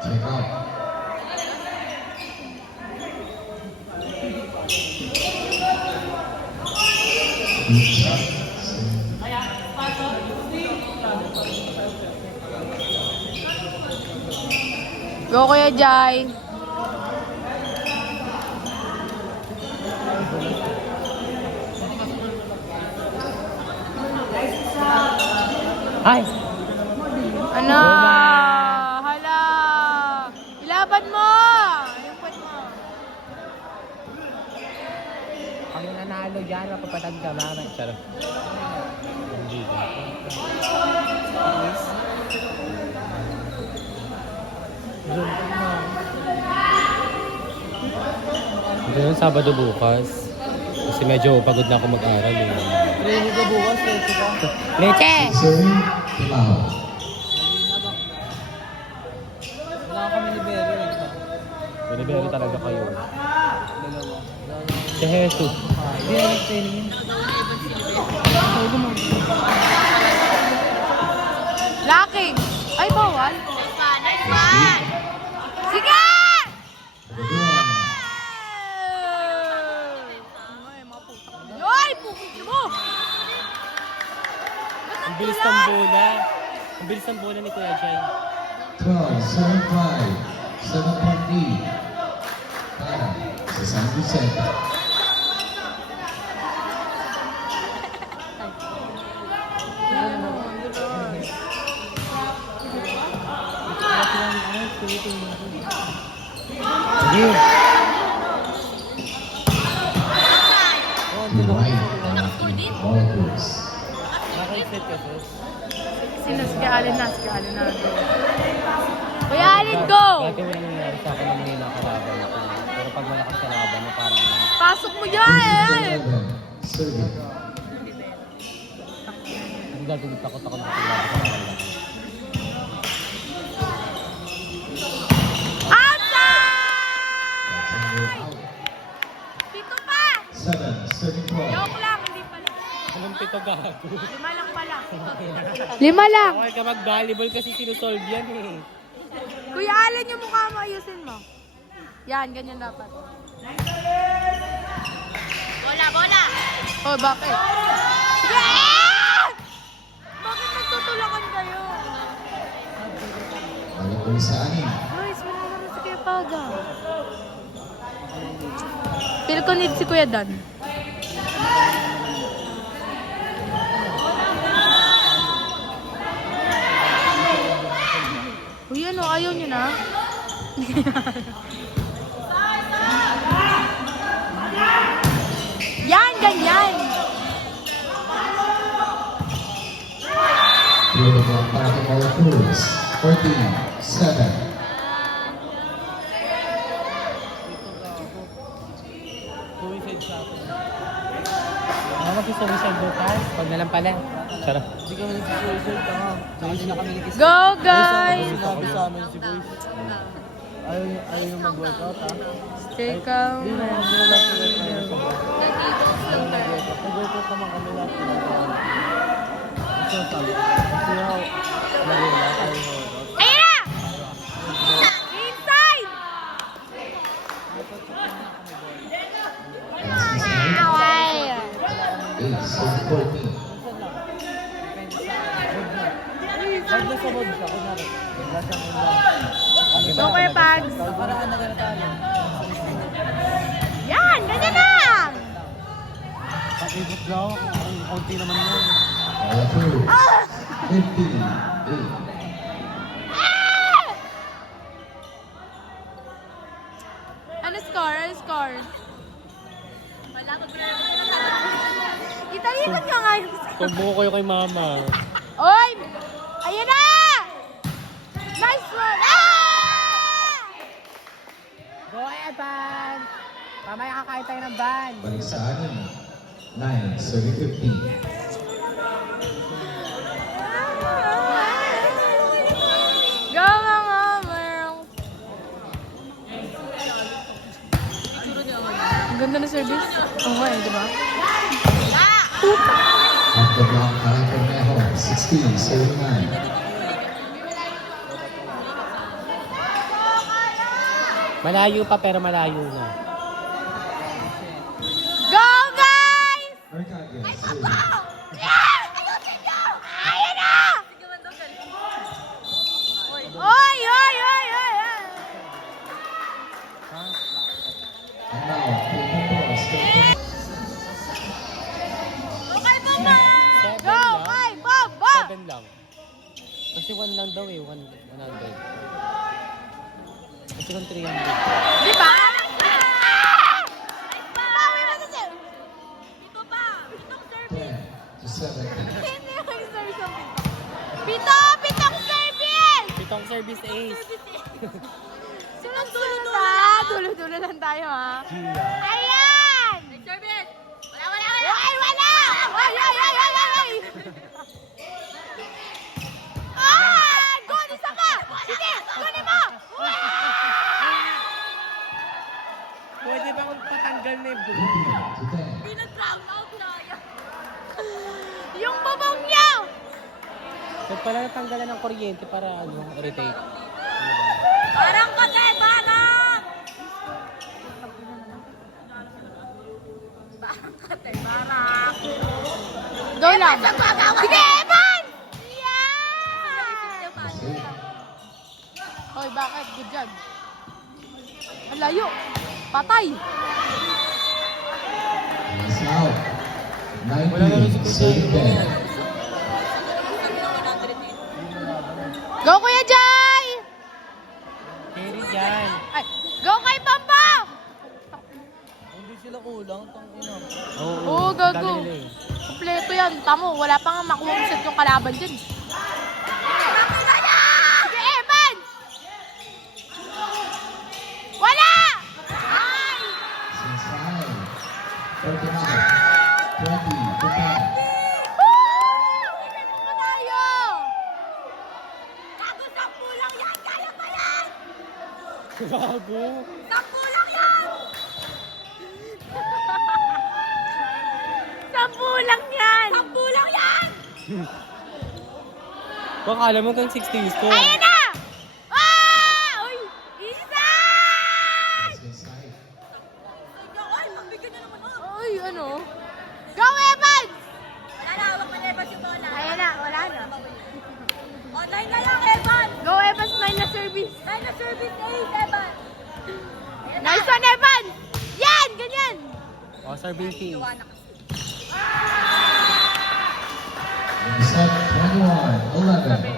Check out. Good shot. Go Kuya Jai. Ay! Ano? Hala! Ilaban mo! Ilaban mo. Ang nanalo dyan, mapapatag ka mama. Sarap. Hindi ba? Ito yung Sabado bukas. Kasi medyo pagod na ako mag-aral eh. Training ka bukas, leche ka. Leche! Serving Timao. Wala kami ni Bero eh. Binibero talaga kayo. Dalawa. Si Jesus. Hindi na training yun. Lucky! Ay, bawal. Nice one! Sige! Ay, mga putak na. Ay, pukit mo! Ang bilis ng bola. Ang bilis ng bola ni Kuya Jai. 12, 7-5, 7.3. Para sa San Vicente. Sige. Rewind ang ating molecules. Naka-set ka, sis. Sino? Sige, Alin na. Sige, Alin na. Kuya Alin, go! Dati wala nangyayari sa akin na may nakalaban ako. Pero pag malakas ka laban mo, parang... Pasok mo dyan! 11, serving. Ang gagawin takot ako nakalaban sa kanila. Outside! Pito pa! 7, serving 12. Joke lang, hindi pala. Anong pito gago? 5 lang pala. 5 lang. Okay ka mag-volleyball kasi sinusolve yan eh. Kuya Alin, yung mukha mo, ayusin mo. Yan, ganyan dapat. Bola, bola! Oh, bakit? Sige! Bakit nagtutulakan kayo? Molecules sa anin. Guys, wala naman si Kuya Paga. Feel ko need si Kuya Dan. Uy, ano? Ayaw niyo na? Yan, ganyan! Beautiful para sa molecules. 14, 7. Suicide sa akin. Ano kasi suicide bukas? Pag nalang pala. Sarap. Hindi kami nagsusuicide ka nga. Hindi na kami nagkisip. Go, guys! Sinabi sa amin si Boys. Ayaw yung mag-workout ha. Stay calm. Hindi naman sila lahat sila tayo sa bahay. Ayaw mag-workout. Mag-workout naman kami lahat sila. Kasi sabi, kasi how, nalila tayo mag-workout. Ayan na! Inside! Away! 8, serving 14. Pag nasa road siya, kunwari, wala siyang ulam. Go, Kuya Pags! Paraan na ganun tayo. Yan! Ganyan lang! Pakibot daw, ang kaunti naman yun. Molecules. 15, 8. Ano score? Ano score? Italikot nyo nga yung score. Pagbuko kayo kay mama. Oy! Ayan na! Nice one! Ah! Go Evan! Mamaya kakain tayo ng van. Balik sa anin. 9, serving 15. Go mga Merl! Ang ganda na service. Oo nga eh, di ba? Off the block, Karen Cornejo. 16, serving 9. Malayo pa pero malayo na. Go, guys! Arcadia, two. Yes! Ayusin nyo! Ayan na! Oy, oy, oy, oy, oy! And now, Philippine Boys, Okay, Mama! Seven Go, lang. kay Baba! 7 lang. Kasi 1 lang daw eh. 100. Kasi kung 300. Di ba? Bawi mo sa sir! Dito pa! Pitong service! 10 to 17. Hindi yung service ng pito! Pitong service! Pitong service ace. Sunod-sunod na! Dulo-dulo lang tayo, ha? Gia. Ayan! Service! Wala, wala, wala! Ay, wala! Ay, ay, ay, ay, ay, ay! Ah! Gol, isa ka! Sige, kunin mo! Pwede ba kung patanggal na yung bulo? 15 to 10. Pinag-drown out na yan. Yung bubong niya! Pwede pala natanggalan ng kuryente para irritate. Parang kasi, parang! Parang kasi, parang! Go lang! Sige, Evan! Yeah! Hoy, bakit? Good job. Ang layo. Patay. He's out. Wala na rin si 19, Kuya. 17. Go, Kuya Jai! Carry dyan. Ay, go kay Pampa! Hindi sila kulang. Tangina. Oo, gago. Dali nila eh. Kompleto yan. Tamo, wala pa nga makuha ang set yung kalaban dyan. Sige, Evan! Wala! Ay! Since 9, 39, 20 to 10. Ilan mo tayo? Gago, 10 lang yan! Kaya pa yan! Gago. 10 lang yan! 10 lang yan! 10 lang yan! Baka alam mo kung 60 score. Ayan na! Ah! Uy! Isa! Since 9. Uy, ano? Go, Evans! Wala na, hawak mo na Evans yung bola. Ayan na, wala na. Online na lang, Evans! Go, Evans, 9 na service. 9 na service, 8, Evans. Nice one, Evans! Yan! Ganyan! O, serving fee. In set 21, 11.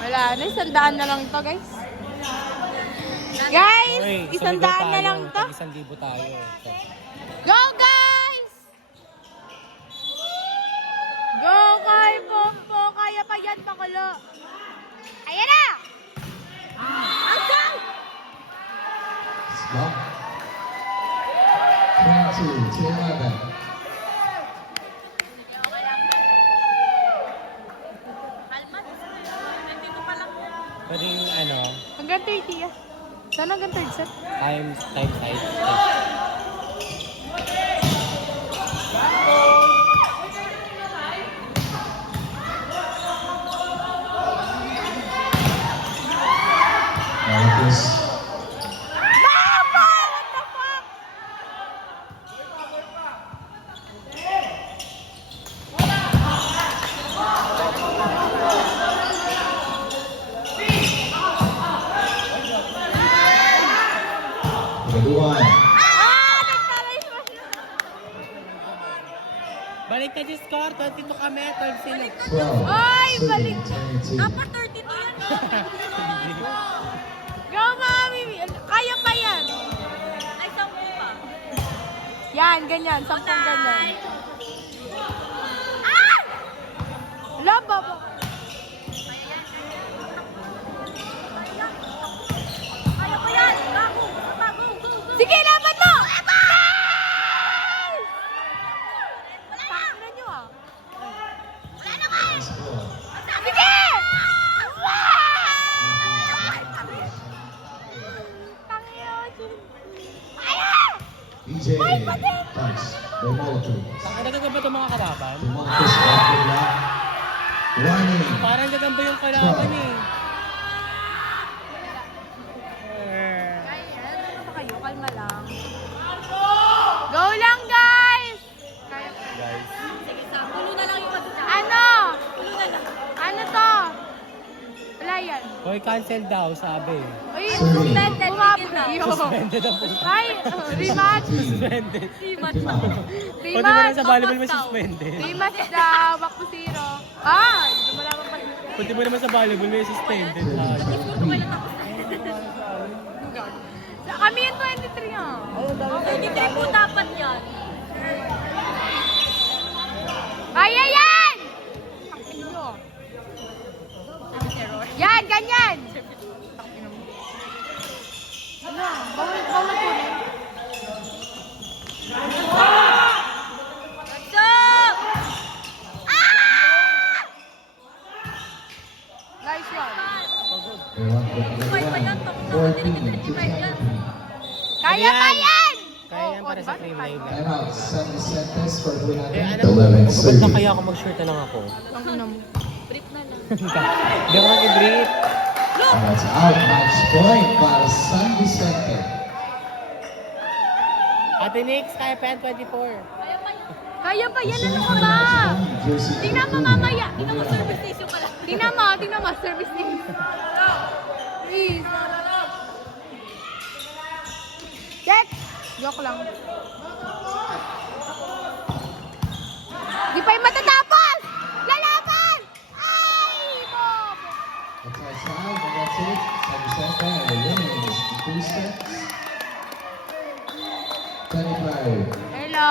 Wala na, 100 na lang to, guys. Guys, Uy, 100 na lang to. 1,000 tayo. Go, guys! Go kay Pompo! Kaya pa yan, pakulo. Ayan na! Asan? It's blocked. 22 to 11. Pwedeng ano, Hanggang 30 ah. Sana hanggang third set. time side. Marcus. Napa! What the fuck? Reduan. Ah! Nagtaray mo siya. Balik na yung score, 22 kami, 12 sila. 12. Ay, balik. 32. 32 yan. Go, mami! Kaya pa yan. Ay, 10 pa. Yan, ganyan. 10 ganyan. Ah! Laba ba? Kaya pa yan. Bago. Sige, laban mo! Nice! Pakina nyo ah. Wala naman! Score. Sige! DJ Punch. The Molotov. Ang nagagaba itong mga kalaban. The Marcus Bakula. Warning. Parang gagamba yung kalaban eh. Kaya, ano ba kayo? Kalma lang. Go lang, guys! Kaya. Guys. Sige, sa pulo na lang yung matutapos. Ano? Pulo na lang. Ano to? Wala yan. Hoy, cancel daw, sabi. Uy, Suspended, bumabagyo. Suspended ang puto. Ay, rematch. Suspended. Rematch. Pwede mo rin sa volleyball may suspended. Rematch daw, back to zero. Ah, hindi mo lang pa. Pwede mo naman sa volleyball may suspended. Kami yung 23 ah. 23 po dapat yan. Kaya yan! Yan, ganyan! Ano? Bawal po rin. Nice one. They want to play one. 14 to 17. Kaya pa yan! Kaya yan para sa frame line. Timeout. San Vicentes for Eh, ano? 11 Kapag na serving. kaya ako mag-shirt na lang ako. Ang ina mo. Brief na lang. Hindi ako mag-i-brief. And that's out. Match point para San Vicente. Ate Nix, kaya pa yan 24. Kaya pa yan, ano ka ba? Jersey Tingnan mo mamaya. Tingnan mo service station pala. Tingnan mo service station. Please. Check. Joke lang. Di pa yung matatapos! Lalaban! Ay! Bobo! That's outside, and that's it. San Vicente, and the winning is 2 sets. 25. Hello.